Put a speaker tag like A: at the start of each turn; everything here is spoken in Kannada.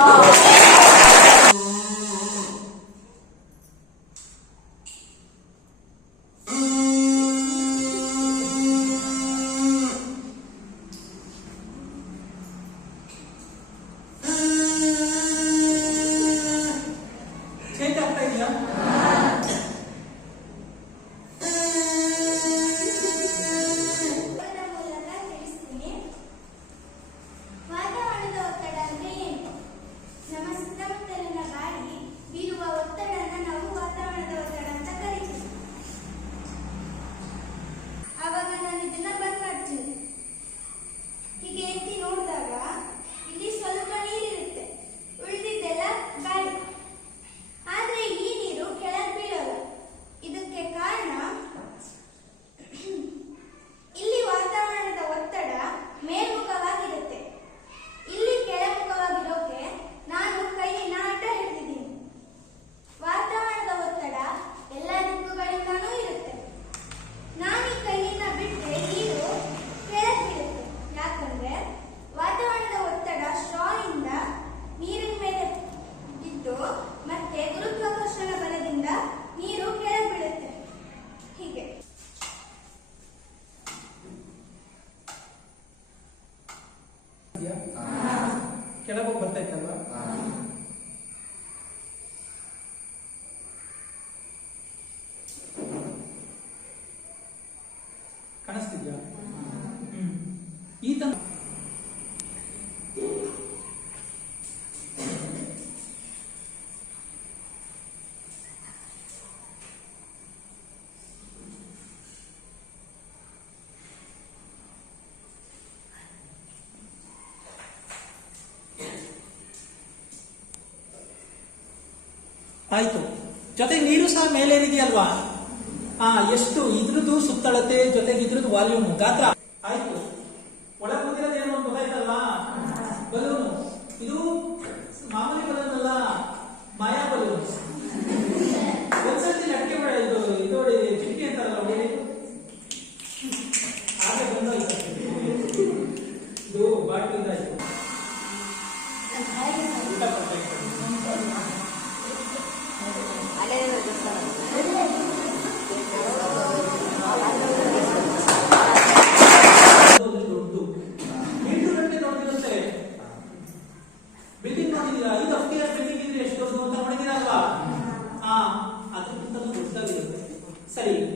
A: 아. ಇದೆಯಾ ಕೆಳಗೋಗಿ ಬರ್ತೈತಲ್ವಾ? ಕಾಣಿಸ್ತಿದ್ಯಾ? ಹ್ಮ್. ಈತನ ಆಯಿತು. ಜೊತೆಗೆ ನೀರು ಸಹ ಮೇಲೇರಿದೆಯಲ್ವಾ? ಆ, ಎಷ್ಟು ಇದ್ರದ್ದು ಸುತ್ತಳತೆ, ಜೊತೆಗೆ ಇದ್ರದ್ದು ವಾಲ್ಯೂಮ್ ಗಾತ್ರ. ಆಯ್ತು. ಒಳಗೆ ಅಂತ ಗೊತ್ತಾಯ್ತಲ್ಲ ಬಲೂನ್. ಇದು ಮಾಮೂಲಿ ಬಲೂನ್ ಅಲ್ಲ ಮಾಯಾ ಬಲೂನ್. ಒಂದ್ಸರ್ತಿ ಲಟ್ಕೆ ಇದು ಇದು ಚಿಟ್ಕಿ ಅಂತಾರಲ್ಲ, ನೋಡಿ ಹಾಗೆ ಬಂದ ಇದು ಬಾಟ್ಲಿಂದ ಆಯ್ತು சரி